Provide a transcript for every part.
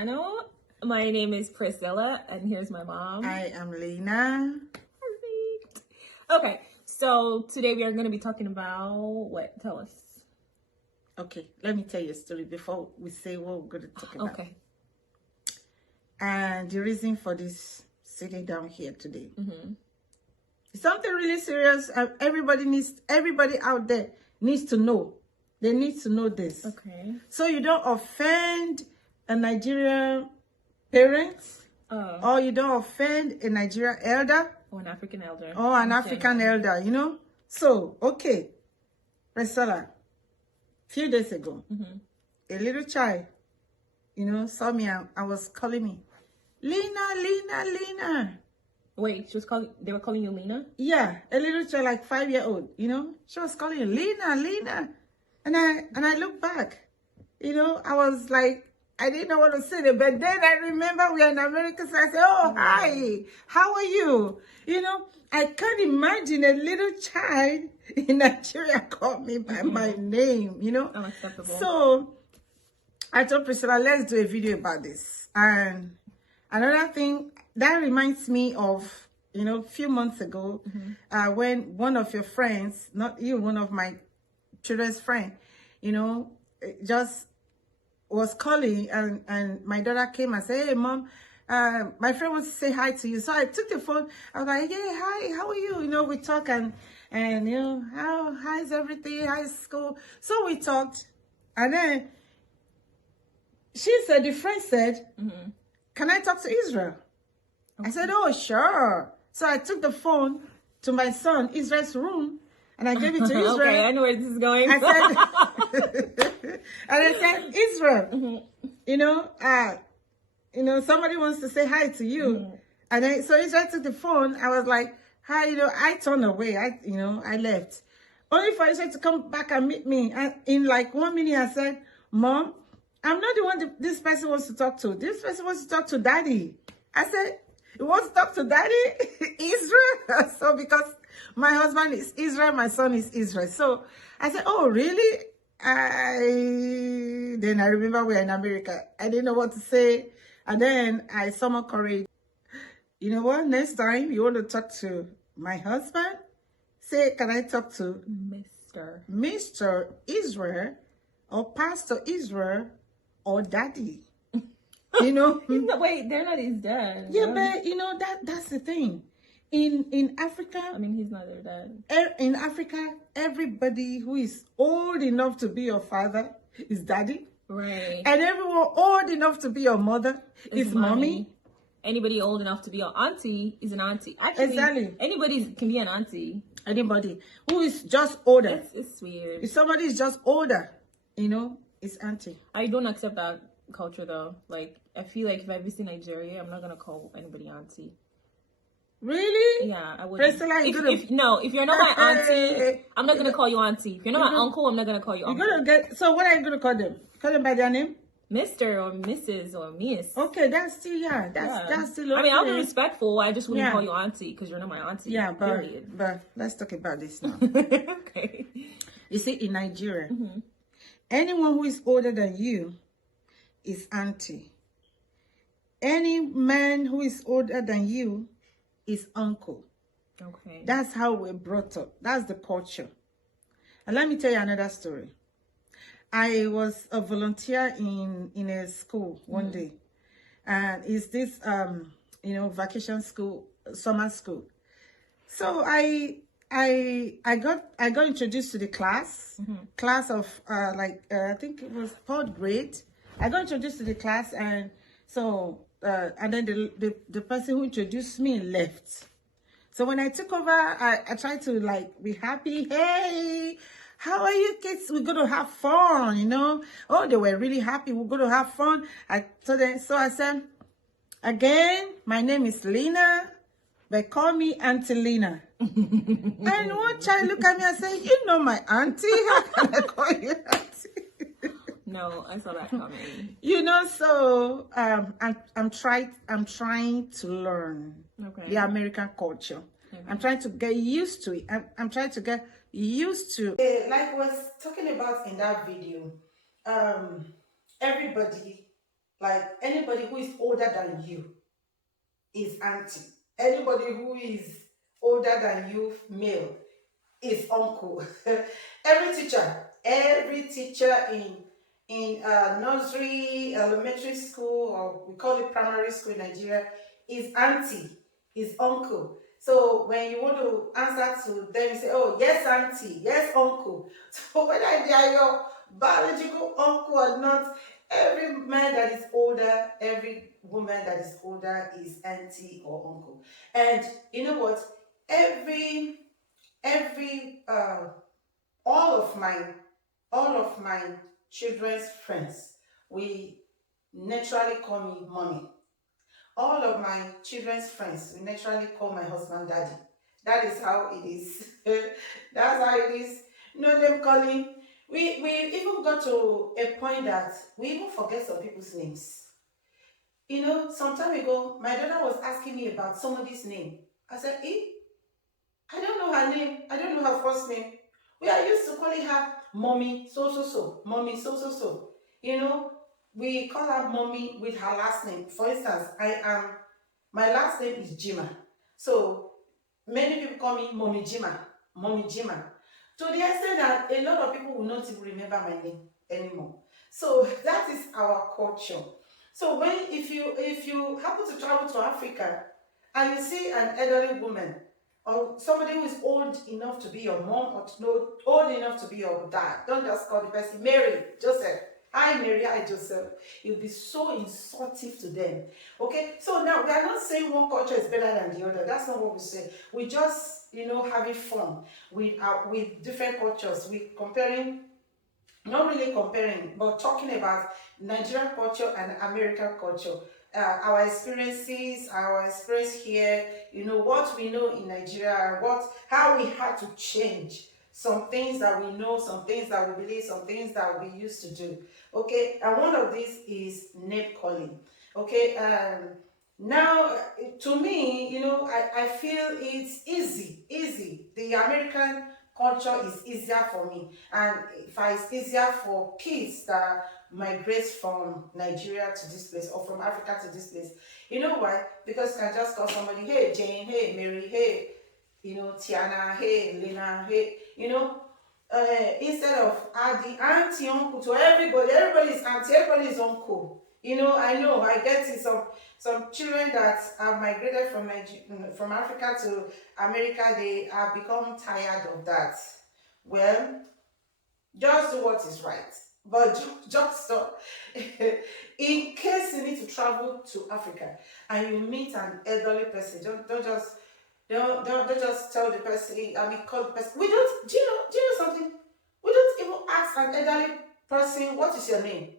Hello, my name is Priscilla, and here's my mom. I am Lena. Perfect. Okay, so today we are going to be talking about what? Tell us. Okay, let me tell you a story before we say what we're going to talk about. Okay. And the reason for this sitting down here today. It's something really serious. Everybody out there needs to know. They need to know this. Okay. So you don't offend a Nigerian parent, or you don't offend a Nigerian elder, or an African elder, or an African elder, you know. So, okay, Priscilla, few days ago, a little child, saw me and was calling me, Lena. Wait, they were calling you Lena? Yeah, a little child, like 5-year-old, she was calling you Lena. And I looked back, I was like, I didn't know what to say, but then I remember we are in America, so I said, oh, hi, how are you? I can't imagine a little child in Nigeria call me by my name, Unacceptable. So I told Priscilla, let's do a video about this. And another thing, that reminds me of, a few months ago, when one of your friends, not you, one of my children's friend, just was calling, and my daughter came and said, hey, Mom, my friend wants to say hi to you. So I took the phone. I was like, hey, hi, how are you? We talk and how's everything? How's school? So we talked. And then the friend said, can I talk to Israel? Okay. I said, oh, sure. So I took the phone to my son, Israel's room, and I gave it to Israel. Okay, I know where this is going. I said, Israel, somebody wants to say hi to you. And so Israel took the phone. I was like, hi, I turned away. I left. Only for Israel to come back and meet me. And in like 1 minute, I said, Mom, I'm not the one this person wants to talk to. This person wants to talk to Daddy. I said, he wants to talk to Daddy? Israel? So because my husband is Israel, my son is Israel. So I said, oh, really? Then I remember we're in America. I didn't know what to say. And then I summoned courage. You know what? Next time you want to talk to my husband, say, can I talk to Mr. Israel or Pastor Israel or Daddy? Wait, they're not his dad. Yeah, but that's the thing. In Africa, I mean, he's not their dad. In Africa, everybody who is old enough to be your father is daddy. Right. And everyone old enough to be your mother is mommy. Anybody old enough to be your auntie is an auntie. Actually, exactly. Anybody can be an auntie. Anybody who is just older. It's weird. If somebody is just older, it's auntie. I don't accept that culture though. Like, I feel like if I visit Nigeria, I'm not gonna call anybody auntie. Really? Yeah, I wouldn't. Priscilla, if you're not my auntie, I'm not gonna call you auntie. If you're not my uncle, I'm not gonna call you uncle. So what are you gonna call them? Call them by their name? Mr. or Mrs. or Miss. Okay, that's still that's still okay. I mean, I'll be respectful. I just wouldn't call you auntie because you're not my auntie. Yeah, but let's talk about this now. Okay. You see, in Nigeria, anyone who is older than you is auntie. Any man who is older than you is uncle. Okay. That's how we're brought up. That's the culture. And let me tell you another story. I was a volunteer in a school one day. And it's this vacation school, summer school. So I got introduced to the class of I think it was 4th grade. I got introduced to the class, and so and then the person who introduced me left. So when I took over, I tried to be happy. Hey, how are you kids? We're going to have fun, Oh, they were really happy. We're going to have fun. So I said, again, my name is Lena. They call me Auntie Lena. And one child looked at me and said, you know my auntie. How can I call you auntie? No, I saw that coming. So I'm trying to learn the American culture. Okay. I'm trying to get used to it. I'm trying to get used to. Like I was talking about in that video, everybody Like anybody who is older than you is auntie. Anybody who is older than you, male, is uncle. Every teacher in nursery, elementary school, or we call it primary school in Nigeria, is auntie, is uncle. So when you want to answer to them, you say, "Oh, yes, auntie, yes, uncle." So whether they are your biological uncle or not, every man that is older, every woman that is older is auntie or uncle. And you know what? Every all of my children's friends, we naturally call me mommy. All of my children's friends, we naturally call my husband daddy. That is how it is. That's how it is. No name calling. We even got to a point that we even forget some people's names. You know, some time ago, my daughter was asking me about somebody's name. I said, eh, I don't know her name. I don't know her first name. We are used to calling her mommy so so so, mommy so so so. You know, we call her mommy with her last name. For instance, my last name is Jima. So many people call me Mommy Jima, Mommy Jima. To the extent that a lot of people will not even remember my name anymore. So that is our culture. So when if you happen to travel to Africa and you see an elderly woman or somebody who is old enough to be your mom or old enough to be your dad, don't just call the person Mary, Joseph. Hi Mary, hi Joseph. It will be so insultive to them. Okay, so now we are not saying one culture is better than the other. That's not what we say. We just, having fun with different cultures. We comparing, not really comparing, but talking about Nigerian culture and American culture. Our experiences, our experience here, what we know in Nigeria, how we had to change some things that we know, some things that we believe, some things that we used to do. Okay, and one of these is name calling. Okay, now to me, I feel it's easy. The American culture is easier for me, and it's easier for kids that migrate from Nigeria to this place or from Africa to this place. You know why? Because you can just call somebody, hey Jane, hey Mary, hey, Tiana, hey Lena, hey, instead of adding auntie, uncle to everybody is auntie, everybody is uncle. I get it. Some children that have migrated from Africa to America, they have become tired of that. Well, just do what is right. But just stop. In case you need to travel to Africa and you meet an elderly person, don't just tell the person. I mean, call the person. We don't. Do you know something? We don't even ask an elderly person what is your name.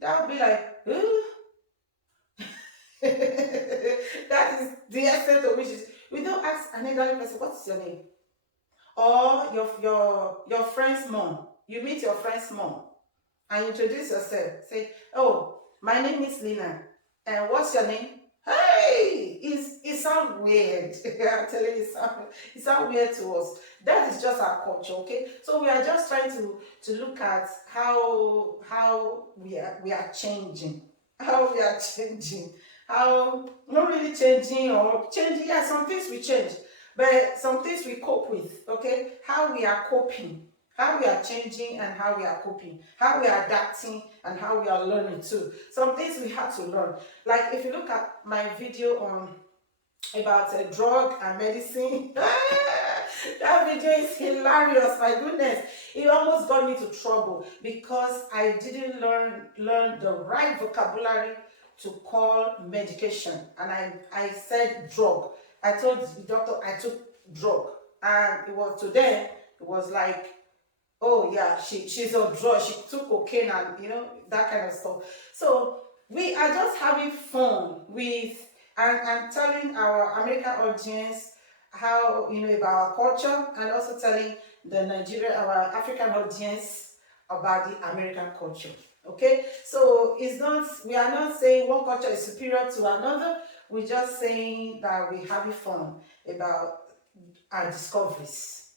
That would be like, that is the extent of which is. We don't ask an elderly person what is your name, or your friend's mom. You meet your friend's mom and introduce yourself. Say, "Oh, my name is Lina. And what's your name?" Hey, it sounds weird. I'm telling you, it sounds weird to us. That is just our culture, okay? So we are just trying to look at how we are changing, how we are changing, how not really changing or changing. Yeah, some things we change, but some things we cope with, okay? How we are coping, how we are changing and how we are coping, how we are adapting and how we are learning too. Some things we have to learn. Like if you look at my video on about drug and medicine, that video is hilarious. My goodness, it almost got me to trouble because I didn't learn the right vocabulary to call medication, and I said drug. I told the doctor I took drug, and it was to them it was like, oh yeah, she's on drugs, she took cocaine and that kind of stuff. So we are just having fun with and telling our American audience how about our culture, and also telling our African audience about the American culture. Okay, so we are not saying one culture is superior to another. We're just saying that we're having fun about our discoveries.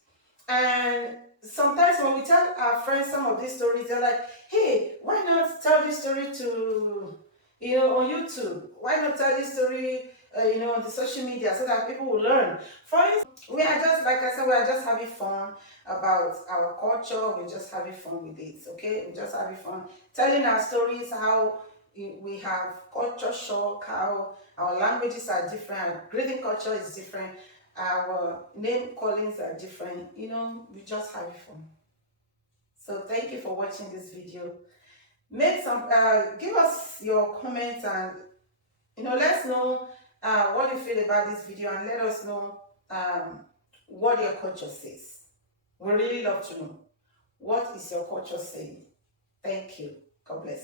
And sometimes when we tell our friends some of these stories, they're like, hey, why not tell this story to, on YouTube? Why not tell this story, on the social media so that people will learn? For instance, we are just, like I said, we are just having fun about our culture. We're just having fun with it, okay? We're just having fun telling our stories, how we have culture shock, how our languages are different, our greeting culture is different, our name callings are different. We just having fun. So thank you for watching this video. Make some give us your comments, and let's know what you feel about this video, and let us know what your culture says. We really love to know, what is your culture saying. Thank you. God bless.